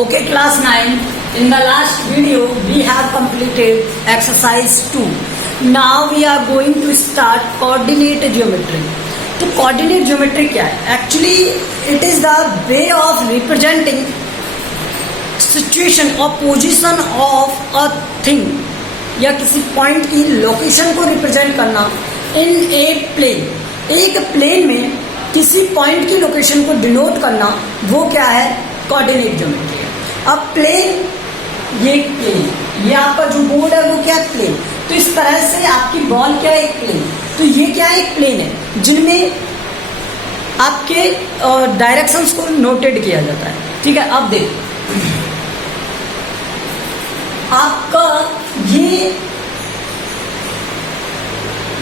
Okay, class 9. In the last video, we have completed exercise 2. Now we are going to start coordinate geometry. तो coordinate geometry क्या है? Actually, it is the way of representing situation or position of a thing या किसी point की location को represent करना इन ए plane. एक plane में किसी पॉइंट की लोकेशन को डिनोट करना, वो क्या है? कोऑर्डिनेट ज्योमेट्री है. अब प्लेन, ये प्लेन, ये आपका जो बोर्ड है वो क्या है? प्लेन. तो इस तरह से आपकी बॉल क्या है? एक प्लेन. तो ये क्या है? एक प्लेन है जिनमें आपके डायरेक्शंस को नोटेड किया जाता है. ठीक है, अब देखो आपका ये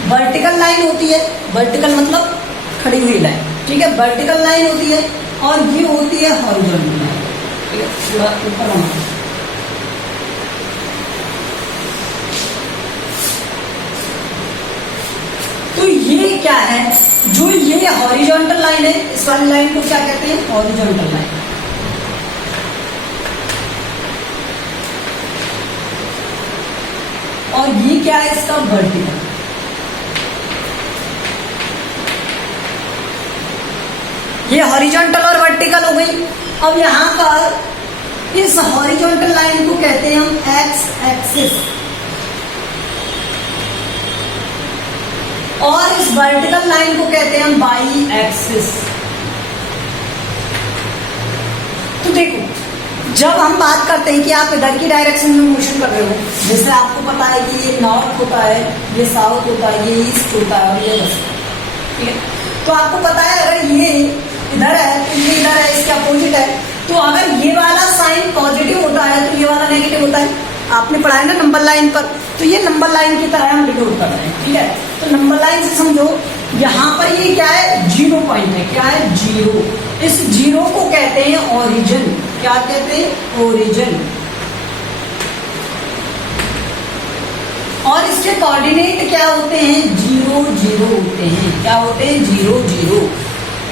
वर्टिकल लाइन होती है. वर्टिकल मतलब खड़ी हुई लाइन. ठीक है, वर्टिकल लाइन होती है और ये होती है हॉरिजॉन्टल लाइन. ठीक है, थोड़ा ऊपर आना. तो ये क्या है? जो ये हॉरिजॉन्टल लाइन है, इस वाली लाइन को क्या कहते हैं? Horizontal line. और ये क्या है? इसका वर्टिकल. ये हॉरिजॉन्टल और वर्टिकल हो गई. अब यहां पर इस हॉरिजॉन्टल लाइन को कहते हैं हम एक्स एक्सिस और इस वर्टिकल लाइन को कहते हैं हम वाई एक्सिस. तो देखो, जब हम बात करते हैं कि आप इधर की डायरेक्शन में मोशन कर रहे हो, जैसे आपको पता है कि ये नॉर्थ होता है, ये साउथ होता है, ये ईस्ट होता है और ये वेस्ट. ठीक है, तो आपको पता है अगर ये इधर है तो ये इधर है, इसके अपोजिट है. तो अगर ये वाला साइन पॉजिटिव होता है तो ये वाला नेगेटिव होता है. आपने पढ़ा है ना नंबर लाइन पर. तो ये नंबर लाइन की तरह हम डिनोट कर रहे हैं. ठीक है, तो नंबर लाइन से समझो यहाँ पर ये क्या है? जीरो पॉइंट है. क्या है? जीरो. इस जीरो को कहते हैं ओरिजिन. क्या कहते हैं? ओरिजिन. और इसके कोऑर्डिनेट क्या होते हैं? जीरो जीरो होते हैं. क्या होते हैं? Zero zero.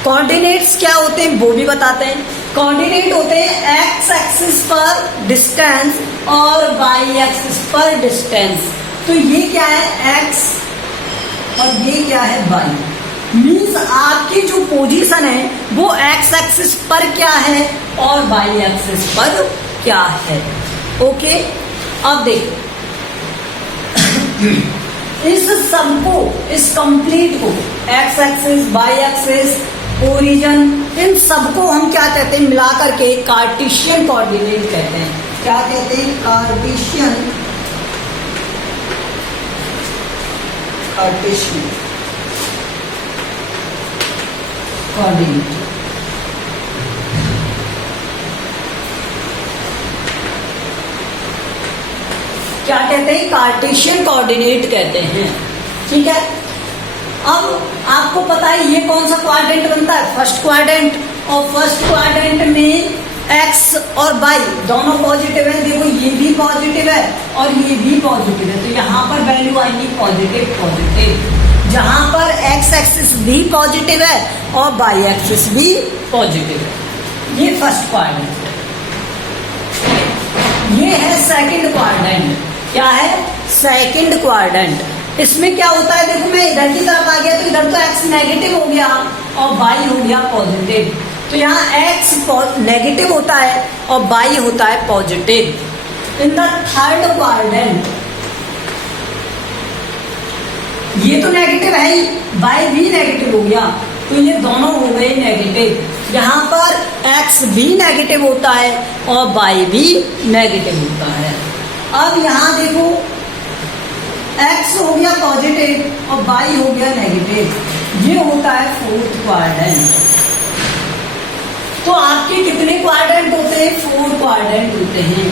कोऑर्डिनेट्स क्या होते हैं वो भी बताते हैं. कोऑर्डिनेट होते हैं एक्स एक्सिस पर डिस्टेंस और वाई एक्सिस पर डिस्टेंस. तो ये क्या है? एक्स और ये क्या है? वाई. मीन्स आपकी जो पोजीशन है वो एक्स एक्सिस पर क्या है और वाई एक्सिस पर क्या है. ओके, अब देखो इस सबको, इस कंप्लीट को, x axis, y axis, origin, इन सबको हम क्या कहते हैं? मिला करके कार्टेशियन कोऑर्डिनेट कहते हैं. क्या कहते हैं? Cartesian coordinate. क्या कहते हैं? कार्टेशियन कोऑर्डिनेट कहते हैं. ठीक है, अब आपको पता है ये कौन सा क्वाड्रेंट बनता है? First quadrant. और फर्स्ट क्वाड्रेंट में एक्स और वाई दोनों पॉजिटिव है. देखो ये भी पॉजिटिव है और ये भी पॉजिटिव है. तो यहाँ पर वैल्यू आएगी पॉजिटिव पॉजिटिव. जहां पर एक्स एक्सिस भी पॉजिटिव है और वाई एक्सिस भी पॉजिटिव है. ये फर्स्ट क्वाड्रेंट. ये है सेकंड क्वाड्रेंट. क्या है? Second quadrant. इसमें क्या होता है? देखो मैं इधर की तरफ आ गया तो इधर तो एक्स नेगेटिव हो गया और वाई हो गया पॉजिटिव. तो यहाँ एक्स नेगेटिव होता है और वाई होता है positive. In the third quadrant ये तो नेगेटिव है ही, वाई भी नेगेटिव हो गया, तो ये दोनों हो गए नेगेटिव. यहाँ पर एक्स भी नेगेटिव होता है और वाई भी नेगेटिव होता है. अब यहाँ देखो एक्स हो गया पॉजिटिव और वाई हो गया नेगेटिव. ये होता है फोर्थ क्वाड्रेंट. तो आपके कितने क्वाड्रेंट होते हैं? 4 क्वाड्रेंट होते हैं.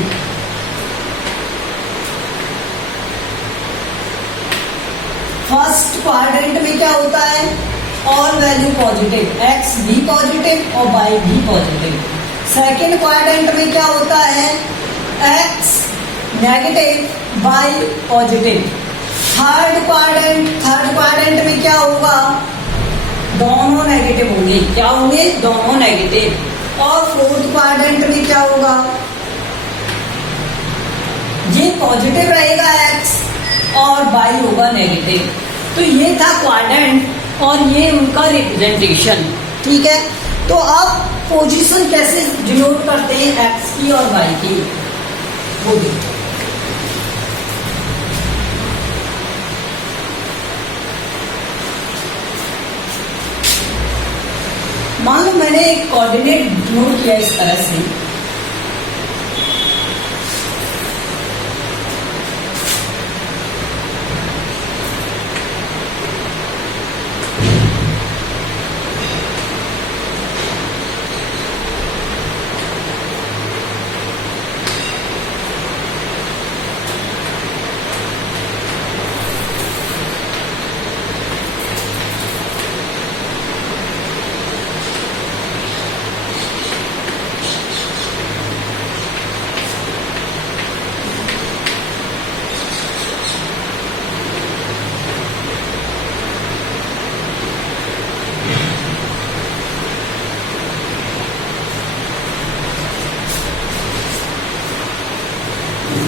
फर्स्ट क्वाड्रेंट में क्या होता है? ऑल वैल्यू पॉजिटिव, एक्स भी पॉजिटिव और वाई भी पॉजिटिव. सेकेंड क्वाड्रेंट में क्या होता है? X negative, Y positive. Third quadrant में क्या होगा? दोनों नेगेटिव होंगे. क्या होंगे? दोनों नेगेटिव. और फोर्थ क्वाड्रेंट में क्या होगा? ये पॉजिटिव रहेगा एक्स और वाई होगा नेगेटिव। तो ये था क्वाड्रेंट और ये उनका रिप्रेजेंटेशन। ठीक है, तो अब पोजीशन कैसे डिनोट करते हैं एक्स की और वाई की, वो देखो। मान लो मैंने एक कोऑर्डिनेट डिनोट किया इस तरह से,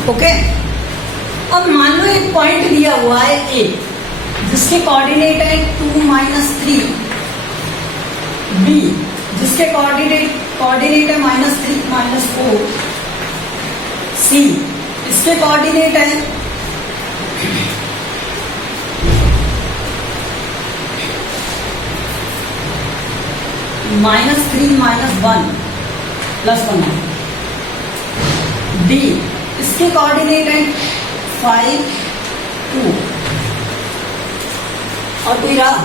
ओके। अब मान लो एक पॉइंट दिया हुआ है ए, जिसके कोऑर्डिनेट है 2 - 3, बी जिसके कोऑर्डिनेट है -3 - 4, सी इसके कोऑर्डिनेट है -3 - 1 + 1, डी इसके कोऑर्डिनेट है 5 2, और कोई रहा,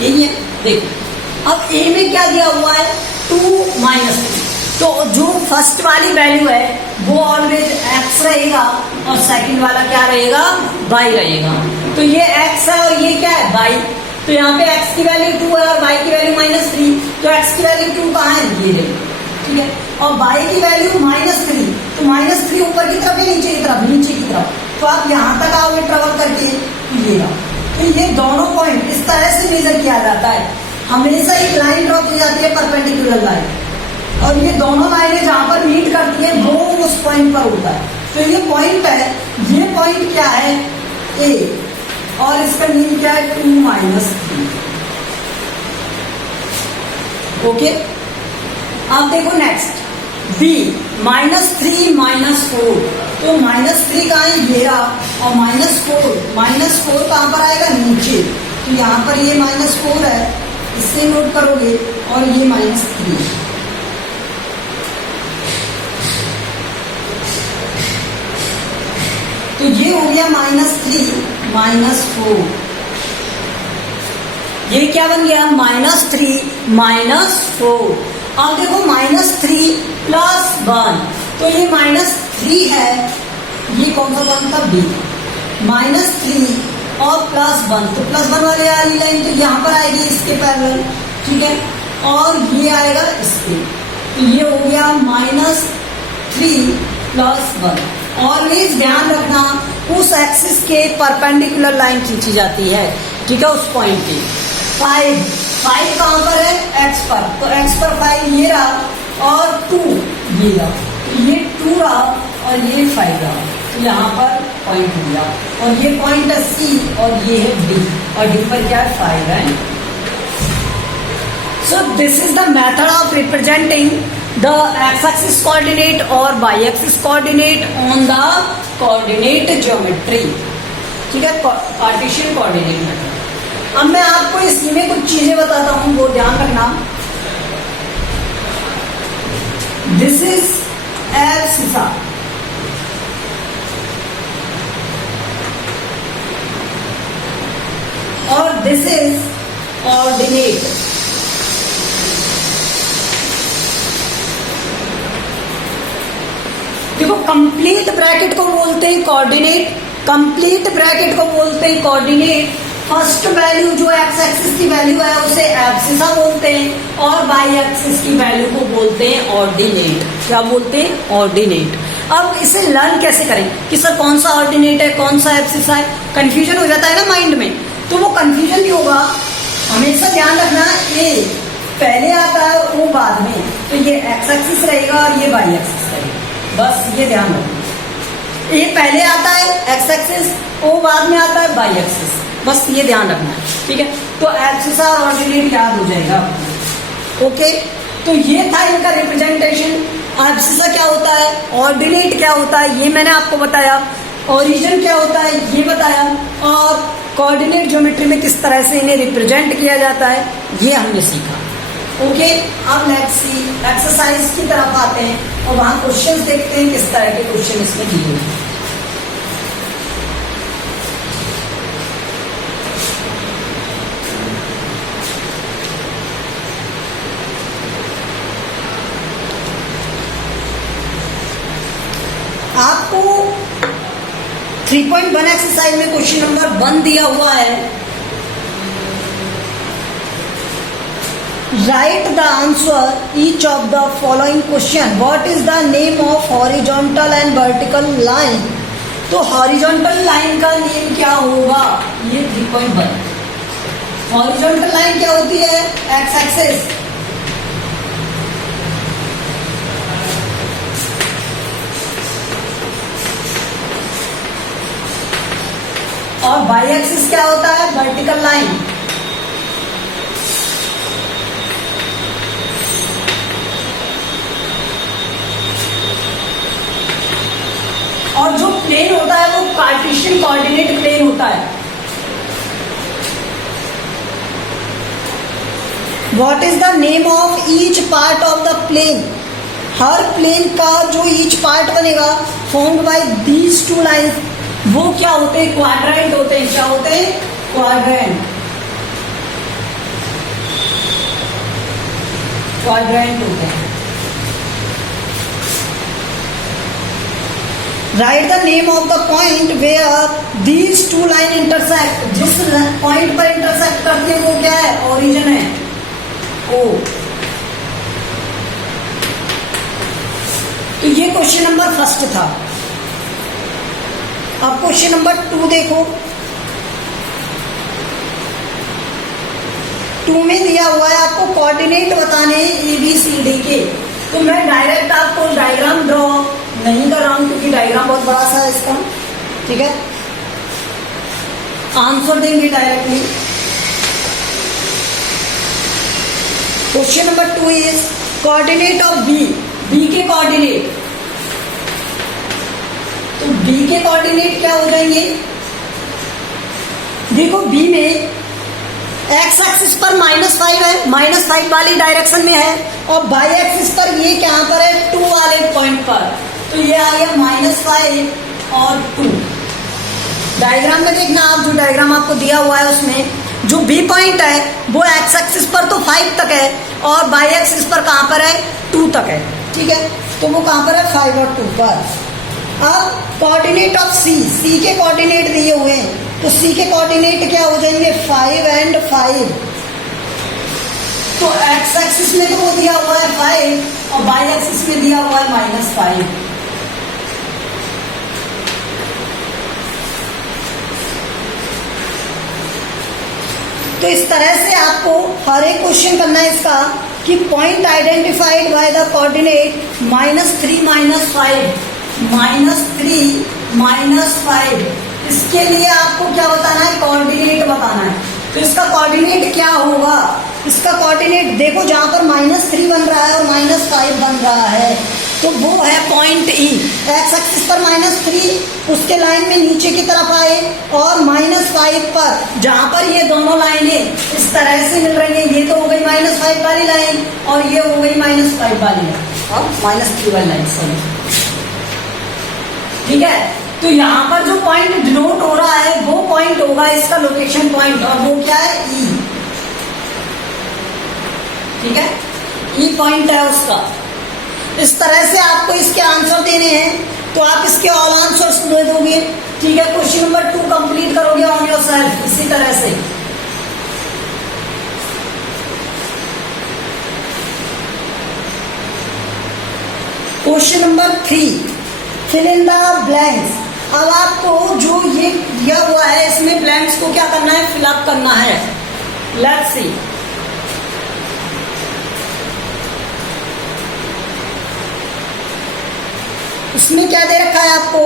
यही है। देखो अब ए में क्या दिया हुआ है 2 - 3, तो जो फर्स्ट वाली वैल्यू है वो ऑलवेज एक्स रहेगा और सेकंड वाला क्या रहेगा, वाई रहेगा। तो ये एक्स है और ये क्या है, वाई। तो यहाँ पे एक्स की वैल्यू 2 है और वाई की वैल्यू -3, तो एक्स की वैल्यू 2 कहाँ है, ये देखो। ठीक है, और वाई की वैल्यू -3, तो -3 ऊपर की तरफ या नीचे की तरफ, नीचे की तरफ। तो आप यहाँ तक आओगे ट्रेवल करके, ये रहा। तो ये दोनों पॉइंट इस तरह से मेजर किया जाता है। हमेशा एक लाइन ड्रॉ की जाती है परपेंडिकुलर लाइन, और ये दोनों लाइनें जहां पर मीट करती है वो उस पॉइंट पर होता है। तो ये पॉइंट है, ये पॉइंट क्या है, ए, और इसका मीन क्या है 2 - 3। ओके, अब देखो नेक्स्ट बी -3 - 4, तो -3 कहाँ है, ये रहा, और -4 कहाँ पर आएगा, नीचे। तो यहाँ पर ये -4 है, इससे नोट करोगे, और ये -3। तो ये हो गया -3 - 4, ये क्या बन गया, -3 - 4। अब देखो -3 + 1, तो ये -3 है, ये कौन सा वन था, बी। -3 और +1, तो +1 वाले वाली लाइन तो यहाँ पर आएगी इसके पैरेलल। ठीक है, और ये आएगा इसके, तो ये हो गया -3 + 1। ऑलवेज ध्यान रखना उस एक्सिस के परपेंडिकुलर लाइन खींची जाती है। ठीक है, उस पॉइंट की। 5 कहाँ पर है, एक्स पर, तो एक्स पर 5 ये रहा, और 2 ये रहा, तो ये 2 रहा और ये 5 रहा। तो यहाँ पर पॉइंट हो गया, और ये पॉइंट है सी, और ये है डी, और डी पर क्या है, 5 है। So this is the method of representing the x-axis coordinate और y-axis coordinate on the coordinate geometry। ठीक है, कार्टेशियन कोऑर्डिनेट मेथड। अब मैं आपको इसमें कुछ चीजें बताता हूं, वो ध्यान रखना। दिस इज एब्सिसा, और दिस इज ऑर्डिनेट। देखो कंप्लीट ब्रैकेट को बोलते हैं कोऑर्डिनेट, कंप्लीट ब्रैकेट को बोलते हैं कोऑर्डिनेट। फर्स्ट वैल्यू जो एक्स एक्सिस की वैल्यू है उसे एब्सिसा बोलते हैं, और वाई एक्सिस की वैल्यू को बोलते हैं ऑर्डिनेट। क्या बोलते हैं, ऑर्डिनेट। अब इसे लर्न कैसे करें कि सर कौन सा ऑर्डिनेट है, कौन सा एब्सिसा है, कंफ्यूजन हो जाता है ना माइंड में। तो वो कंफ्यूजन नहीं होगा, हमेशा ध्यान रखना ए पहले आता है और वो बाद में। तो ये एक्स एक्सिस रहेगा और ये वाई एक्सिस रहेगा, बस ये ध्यान रखना। ए पहले आता है एक्स एक्सिस, ओ बाद में आता है वाई एक्सिस, बस ये ध्यान रखना है, ठीक है। तो एब्सिसा और ऑर्डिनेट याद हो जाएगा। ओके, तो ये था इनका रिप्रेजेंटेशन। एब्सिसा क्या होता है, ऑर्डिनेट क्या होता है, ये मैंने आपको बताया, ओरिजिन क्या होता है ये बताया, और कोऑर्डिनेट ज्योमेट्री में किस तरह से इन्हें रिप्रेजेंट किया जाता है ये हमने सीखा। ओके, अब लेट्स सी एक्सरसाइज की तरफ आते हैं और वहां क्वेश्चंस देखते हैं किस तरह के क्वेश्चन इसमें दिए हुए हैं। आपको 3.1 एक्सरसाइज में क्वेश्चन नंबर 1 दिया हुआ है, right the answer each of the following question, what is the name of horizontal and vertical line. तो हॉरिजॉन्टल लाइन का नेम क्या होगा, ये 3.1। हॉरिजॉन्टल लाइन क्या होती है, एक्स एक्सिस, और वाई एक्सिस क्या होता है, वर्टिकल लाइन। और जो प्लेन होता है वो कार्टेशियन कोऑर्डिनेट प्लेन होता है। What is the name of each part of the plane, हर प्लेन का जो ईच पार्ट बनेगा formed by these two lines, वो क्या होते हैं, क्वाड्रेंट होते हैं। क्या होते हैं, क्वाड्रेंट, क्वाड्रेंट होते हैं। Write the name of the point where these two line intersect, जिस पॉइंट पर इंटरसेक्ट करती है वो क्या है, ओरिजिन है, ओ। तो ये क्वेश्चन नंबर फर्स्ट था। अब क्वेश्चन नंबर 2 देखो, 2 में दिया हुआ है आपको कोऑर्डिनेट बताने ABCD के। तो मैं डायरेक्ट आपको डायग्राम ड्रॉ नहीं कर रहा हूं क्योंकि डायग्राम बहुत बड़ा सा है इसका, ठीक है। आंसर देंगे directly. Question number 2 is coordinate of B के कोऑर्डिनेट। तो बी के कोऑर्डिनेट क्या हो जाएंगे, देखो बी में एक्स एक्सिस पर -5 है, -5 वाली डायरेक्शन में है, और वाई एक्सिस पर ये क्या पर है, 2 वाले पॉइंट पर। तो ये आ गया -5 और 2। डायग्राम में देखना आप, जो डायग्राम आपको दिया हुआ है उसमें जो बी पॉइंट है वो एक्स एक्सिस पर तो 5 तक है और वाई एक्सिस पर कहां पर है, 2 तक है, ठीक है। तो वो कहां पर है, 5 और 2 पर। अब कोऑर्डिनेट ऑफ सी के कोऑर्डिनेट दिए हुए हैं, तो सी के कोऑर्डिनेट क्या हो जाएंगे, 5 और 5। तो एक्स एक्सिस में तो वो दिया हुआ है 5 और वाई एक्सिस में दिया हुआ है -5। तो इस तरह से आपको हर एक क्वेश्चन करना है इसका कि point identified by the coordinate -3 -5 -3 -5। इसके लिए आपको क्या बताना है, कोऑर्डिनेट बताना है। तो इसका कोऑर्डिनेट क्या होगा, इसका कोऑर्डिनेट देखो जहां पर -3 बन रहा है और -5 बन रहा है, तो वो है पॉइंट ई। एक्स एक्सिस पर -3, उसके लाइन में नीचे की तरफ आए, और -5 पर जहां पर ये दोनों लाइनें इस तरह से मिल रही हैं, ये तो हो गई -5 वाली लाइन और ये हो गई -5 वाली लाइन और -3 वाली लाइन, सॉरी, ठीक है। तो यहाँ पर जो पॉइंट डिनोट हो रहा है वो पॉइंट होगा इसका लोकेशन पॉइंट, और वो क्या है, ई, ठीक है, ई पॉइंट है उसका। इस तरह से आपको इसके आंसर देने हैं, तो आप इसके ऑल आंसर्स दे दोगे, ठीक है। क्वेश्चन नंबर 2 कंप्लीट करोगे ऑन योर सेल्फ इसी तरह से। Question number 3, fill in the blanks. अब आपको जो ये दिया हुआ है इसमें ब्लैंक्स को क्या करना है, फिलअप करना है। लेट्स सी, इसमें क्या दे रखा है आपको,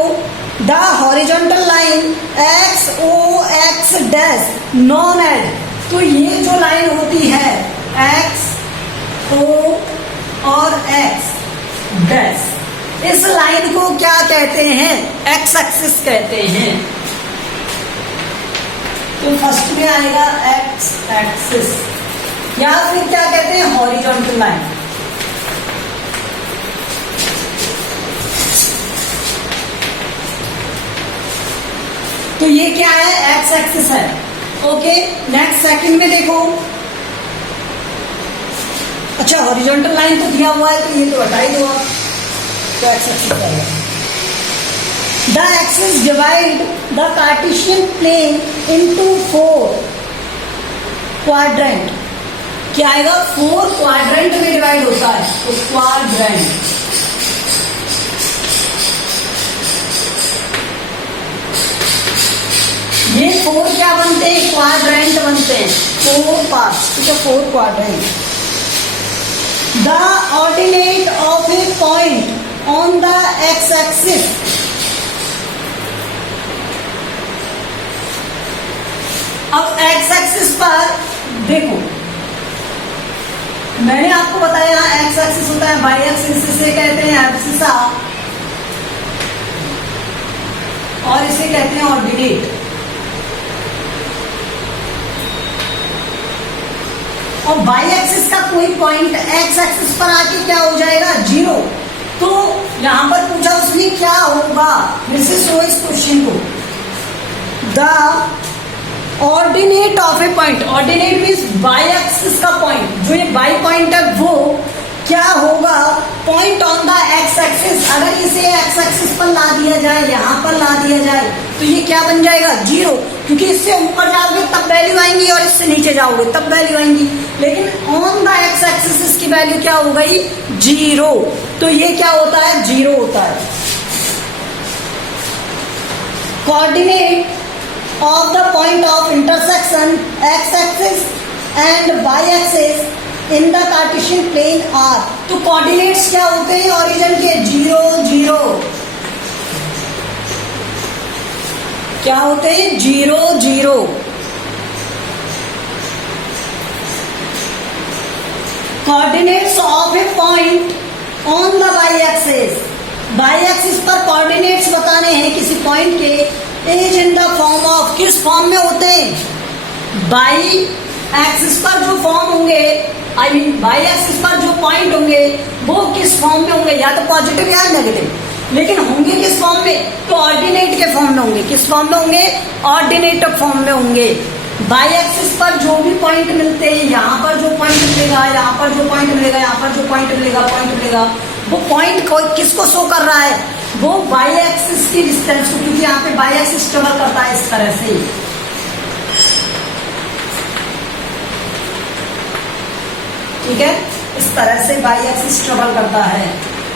the horizontal line X O X dash known एड, तो ये जो लाइन होती है एक्स ओ और एक्स डैश, इस लाइन को क्या कहते हैं? एक्स एक्सिस कहते हैं। तो फर्स्ट में आएगा एक्स एक्सिस, या फिर क्या कहते हैं? Horizontal line. तो ये क्या है? एक्स एक्सिस है। ओके, नेक्स्ट सेकंड में देखो। अच्छा, हॉरिजॉन्टल लाइन तो दिया हुआ है, तो ये तो हटा ही दो आप, तो एक्स एक्सिस आएगा। The axis divide the Cartesian plane into 4 quadrant, क्या आएगा? 4 क्वाड्रेंट में डिवाइड होता है, तो क्वाड्रेंट। ये 4 क्या बनते हैं? क्वाड्रेंट बनते हैं, 4 पार्ट्स, ठीक है, 4 quadrant. The ordinate of a point on the X axis, अब एक्स एक्सिस पर देखो, मैंने आपको बताया यहां एक्स एक्सिस होता है, वाई एक्सिस इसे कहते हैं एब्सिसा, और इसे कहते हैं ऑर्डिनेट। और वाई एक्सिस का कोई पॉइंट एक्स एक्सिस पर आके क्या हो जाएगा? 0। तो यहां पर पूछा उसने क्या होगा, फिर से सो इस क्वेश्चन को। The ordinate of a point, ordinate means Y axis का पॉइंट, जो ये वाई पॉइंट है वो क्या होगा? Point on the X axis. अगर इसे एक्स एक्सिस पर ला दिया जाए, यहां पर ला दिया जाए, तो ये क्या बन जाएगा? 0, क्योंकि इससे ऊपर जाओगे तब वैल्यू आएंगी और इससे नीचे जाओगे तब वैल्यू आएंगी, लेकिन ऑन द एक्स एक्सिस इसकी वैल्यू क्या हो गई? 0। तो ये क्या होता है? 0 होता है। Coordinate of the point of intersection x axis and y axis in the Cartesian plane are, तो कोऑर्डिनेट्स क्या होते हैं ओरिजिन के? 0 0, क्या होते हैं? 0 0। Coordinates of a point on the y axis, y axis पर कोऑर्डिनेट्स बताने हैं किसी पॉइंट के, is in the form of, किस फॉर्म में होते हैं? बाई एक्सिस पर जो फॉर्म होंगे, आई मीन बाई एक्सिस पर जो पॉइंट होंगे वो किस फॉर्म में होंगे? या तो पॉजिटिव या नेगेटिव, लेकिन होंगे किस फॉर्म में? तो ऑर्डिनेट के फॉर्म में होंगे। किस फॉर्म में होंगे? ऑर्डिनेट फॉर्म में होंगे। बाई एक्सिस पर जो भी पॉइंट मिलते हैं, यहाँ पर जो पॉइंट मिलेगा, यहाँ पर जो पॉइंट मिलेगा, यहाँ पर जो पॉइंट मिलेगा, वो पॉइंट किसको शो कर रहा है? वो बाई एक्सिस की डिस्टेंस को, क्योंकि यहाँ पे बाई एक्सिस ट्रेवल करता है इस तरह से। ठीक है, इस तरह से बाई एक्सिस ट्रेवल करता है।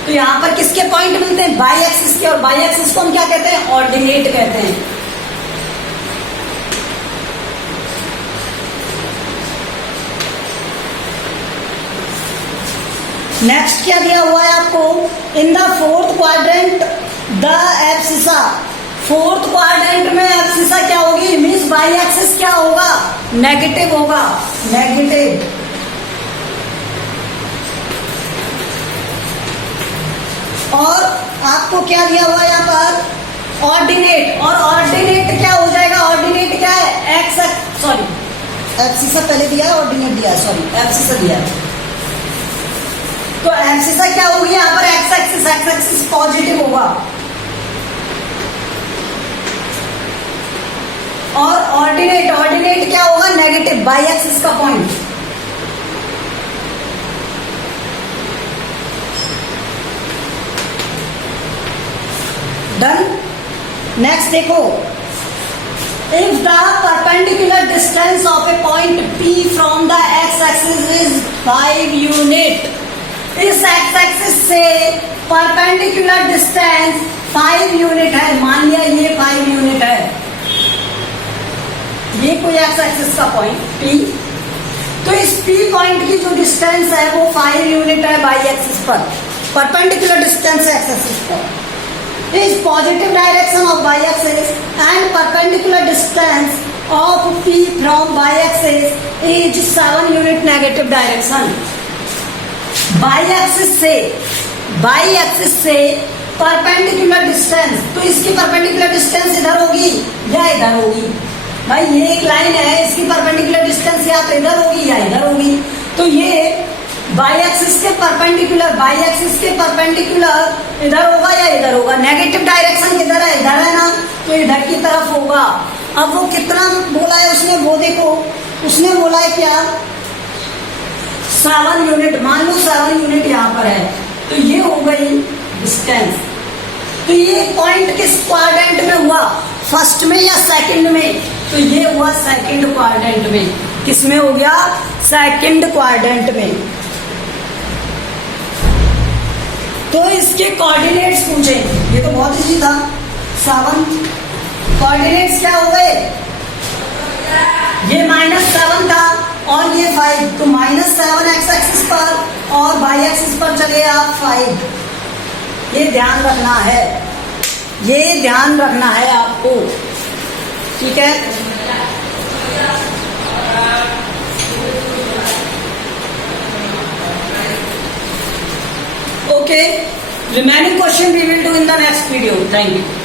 तो यहाँ पर किसके पॉइंट मिलते हैं? बाई एक्सिस के। और बाई एक्सिस को हम क्या कहते हैं? ऑर्डिनेट कहते हैं। नेक्स्ट क्या दिया हुआ है आपको? In the 4th quadrant the abscissa, 4th quadrant में एब्सिसा क्या होगी? मीन्स बाई एक्सिस क्या होगा? नेगेटिव होगा, नेगेटिव। और आपको क्या दिया हुआ है यहाँ पर? ऑर्डिनेट। और ऑर्डिनेट क्या हो जाएगा? ऑर्डिनेट क्या है? एक्स, सॉरी एब्सिसा पहले दिया है, ऑर्डिनेट दिया है, सॉरी एब्सिसा दिया है। तो एब्सिसा क्या होगी यहाँ पर? X axis, x axis positive होगा। और ऑर्डिनेट, ऑर्डिनेट क्या होगा? नेगेटिव, बाई एक्सिस का पॉइंट। डन। नेक्स्ट देखो, if the perpendicular distance of a point P from the X axis is 5 unit, इस एक्स एक्सिस से परपेंडिकुलर डिस्टेंस 5 यूनिट है। मान लिया ये 5 यूनिट है, ये कोई एक्स एक्सिस का पॉइंट P, तो इस P पॉइंट की जो डिस्टेंस है वो 5 यूनिट है बाई एक्सिस पर, परपेंडिकुलर डिस्टेंस है एक्स एक्सिस पर। is positive direction of y-axis and perpendicular distance of P from y-axis is 7 unit negative direction. y-axis से परपेंडिकुलर डिस्टेंस, तो इसकी परपेंडिकुलर डिस्टेंस इधर होगी या इधर होगी? भाई ये एक लाइन है, इसकी परपेंडिकुलर डिस्टेंस या तो इधर होगी या इधर होगी। तो ये बाई एक्सिस के परपेंडिकुलर इधर होगा या इधर होगा? नेगेटिव डायरेक्शन किधर है? इधर है ना, तो इधर की तरफ होगा। अब वो कितना बोला है उसने, वो देखो, उसने बोला है क्या, 7 यूनिट। मान लो 7 यूनिट यहाँ पर है, तो ये हो गई डिस्टेंस। तो ये पॉइंट किस क्वाड्रेंट में हुआ, फर्स्ट में या सेकंड में? तो ये हुआ सेकंड क्वाड्रेंट में। किस में हो गया? सेकंड क्वाड्रेंट में। तो इसके कोऑर्डिनेट्स पूछे, ये तो बहुत इजी था। 7 कोऑर्डिनेट्स क्या हो गए? ये -7 था और ये 5, तो -7 एक्स एक्सिस पर और वाई एक्सिस पर चले आप 5। ये ध्यान रखना है, ये ध्यान रखना है आपको, ठीक है? Okay, remaining question we will do in the next video. Thank you.